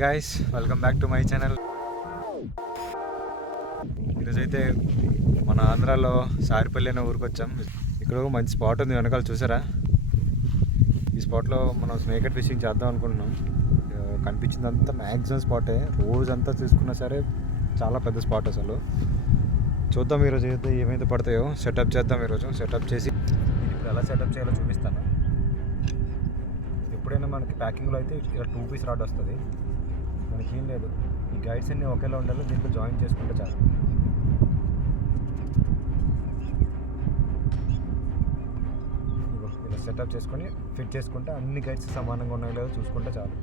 Guys welcome back to my channel ఈరోజైతే మన ఆంధ్రాలో సారిపల్లి అనే ఊరికి వచ్చాం ఇక్కడ ఒక మంచి స్పాట్ ఉంది వెనకాల చూసారా? ఈ స్పాట్లో మనం స్నేకెట్ ఫిషింగ్ చేద్దాం అనుకుంటున్నాం. కనిపించిందంతా మ్యాక్సిమం స్పాటే రోజంతా చూసుకున్నా సరే చాలా పెద్ద స్పాట్ అసలు. చూద్దాం ఈరోజు అయితే ఏమైతే పడతాయో. సెటప్ చేద్దాం ఈరోజు. సెటప్ చేసి నేను ఇప్పుడు ఎలా సెటప్ చేయాలో చూపిస్తాను. ఎప్పుడైనా మనకి ప్యాకింగ్లో అయితే ఇలా టూ పీస్ రాడ్ వస్తుంది. మనకి ఏం లేదు. ఈ గైడ్స్ అన్ని ఒకేలా ఉండాలి దీంట్లో జాయిన్ చేసుకుంటే చాలు. ఇలా సెటప్ చేసుకొని ఫిట్ చేసుకుంటే అన్ని గైడ్స్ సమానంగా ఉన్నాయో లేదో చూసుకుంటే చాలు.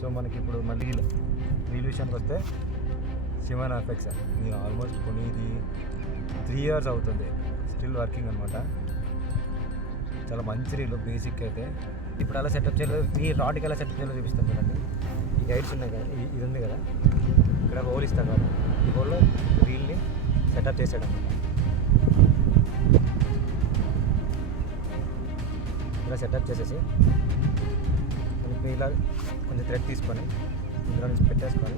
సో మనకి ఇప్పుడు మళ్ళీ రీల్ విషయానికి వస్తే సిమన్ ఎఫెక్ట్స్ నేను ఆల్మోస్ట్ కొని ఇది త్రీ ఇయర్స్ అవుతుంది. స్టిల్ వర్కింగ్ అనమాట చాలా మంచి రీల్ బేసిక్ అయితే. ఇప్పుడు అలా సెటప్ చేయలేదు. ఈ రాడ్కి ఎలా సెటప్ చేయాలో చూపిస్తాను చూడండి. గైడ్స్ ఉన్నాయి కదా ఇది ఉంది కదా. ఇక్కడ హోల్ ఇస్తాను కదా ఈ హోల్లో రీల్ని సెటప్ చేసాడు అనమాట ఇలా సెటప్ చేసేసి ఇలా కొంచెం థ్రెడ్ తీసుకొని ఇందులో నుంచి పెట్టేసుకొని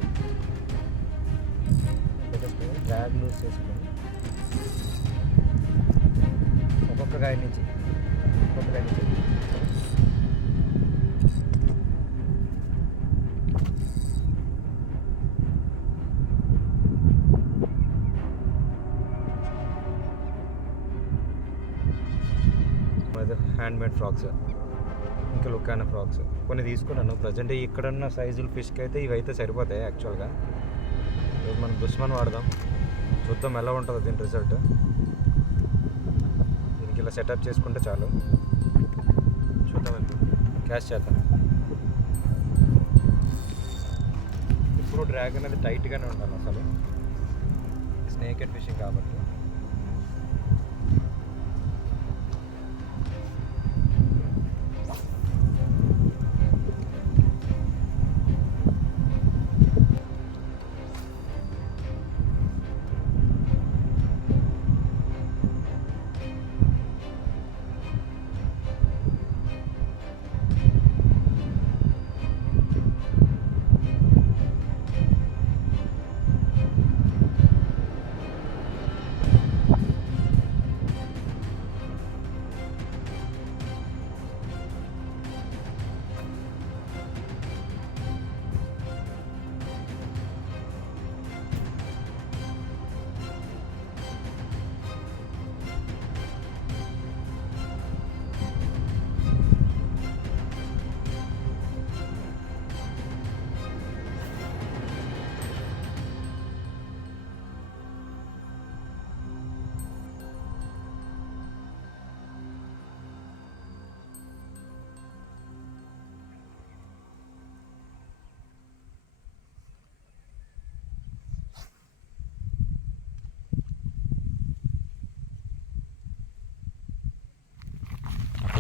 పెట్టేసుకొని డ్రాగ్ లూజ్ చేసుకొని ఒక్కొక్క గాయ నుంచి ఒక్కొక్క గాయ నుంచి హ్యాండ్మేడ్ ఫ్రాక్స్ ఇంకా లుక్ అయిన ఫ్రాక్స్ కొన్ని తీసుకున్నాను. ప్రజెంట్ ఇక్కడున్న సైజులు ఫిష్కి అయితే ఇవైతే సరిపోతాయి యాక్చువల్గా ఇప్పుడు మనం దుష్మన్ వాడదాం. చూద్దాం ఎలా ఉంటుందో దీని రిజల్ట్ దీనికి ఇలా సెటప్ చేసుకుంటే చాలు. చూద్దాం ఇప్పుడు. క్యాష్ చేద్దాం. ఇప్పుడు డ్రాగ్ అనేది టైట్గానే ఉండాలి అసలు. స్నేక్ అండ్ ఫిషింగ్ కాబట్టి.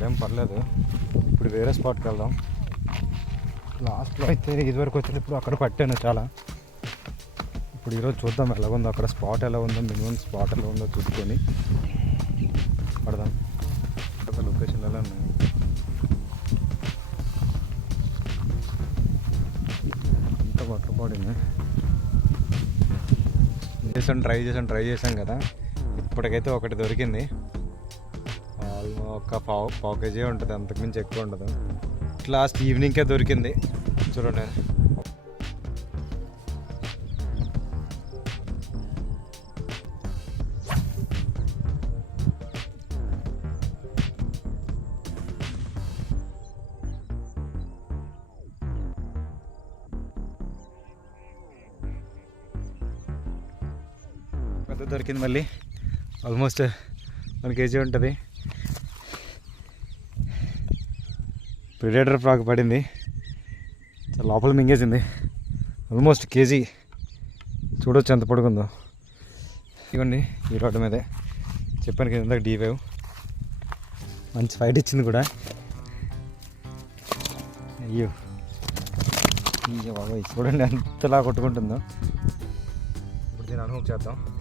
అక్కడేం పర్లేదు. ఇప్పుడు వేరే స్పాట్కి వెళ్దాం. లాస్ట్లో అయితే ఇదివరకు వచ్చేటప్పుడు అక్కడ పట్టాను చాలా. ఇప్పుడు ఈరోజు చూద్దాం ఎలా ఉందో అక్కడ స్పాట్ ఎలా ఉందో మినిమం స్పాట్ ఎలా ఉందో చూసుకొని పడదాం. ఒక లొకేషన్ ఎలా ఉన్నాయి. అంత వాటర్ పడింది చేసాం ట్రై చేసాం ట్రై చేసాం కదా. ఇప్పటికైతే ఒకటి దొరికింది. ఒక పావు పావు కేజీ ఉంటుంది అంతకుమించి ఎక్కువ ఉండదు. లాస్ట్ ఈవినింగ్కే దొరికింది. చూడండి. పెద్ద దొరికింది మళ్ళీ. ఆల్మోస్ట్ వన్ కేజీ ఉంటుంది. ప్రిడేటర్ ఫ్రాక్ పడింది. చాలా లోపల మింగేసింది. Almost KG. చూడొచ్చు ఎంత పడుకుందో. ఇవ్వండి ఈ రోడ్డు మీదే. చెప్పాను కదా ఇందాక డీవేవ్ మంచి ఫైట్ ఇచ్చింది కూడా. అయ్యో. అయ్యో బాబాయ్ చూడండి ఎంతలా కొట్టుకుంటుందో. ఇప్పుడు దీన్ని అనుభవం చేద్దాం.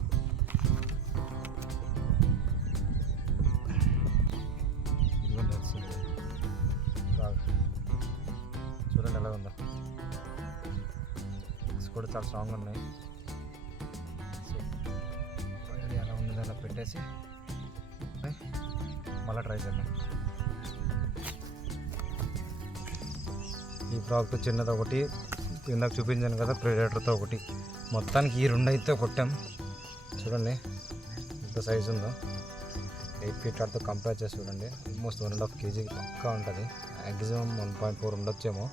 కూడా చాలా స్ట్రాంగ్ ఉన్నాయి. సో ఇది అలా ఉన్నది అలా పెట్టేసి మళ్ళీ ట్రై చేద్దాం. ఈ ఫ్రాక్ చిన్నది ఒకటి ఇందాక చూపించాను కదా ప్రెడేటర్తో ఒకటి. మొత్తానికి ఈ రెండు అయితే కొట్టాం. చూడండి ఎంత సైజు ఉందో. ఎయిట్ ఫీట్ కంపేర్ చేసి చూడండి. ఆల్మోస్ట్ వన్ అండ్ హాఫ్ కేజీకి పక్కా ఉంటుంది. మ్యాక్సిమం వన్ పాయింట్ ఫోర్ ఉండొచ్చేమో.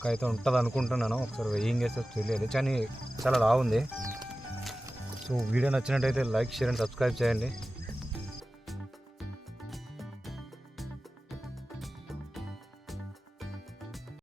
పక్క అయితే ఉంటుంది అనుకుంటున్నాను ఒకసారి వెయ్యింగ్ వేస్తే తెలియదు. కానీ చాలా రాగుంది సో వీడియో నచ్చినట్టయితే లైక్ షేర్ అండ్ సబ్స్క్రైబ్ చేయండి.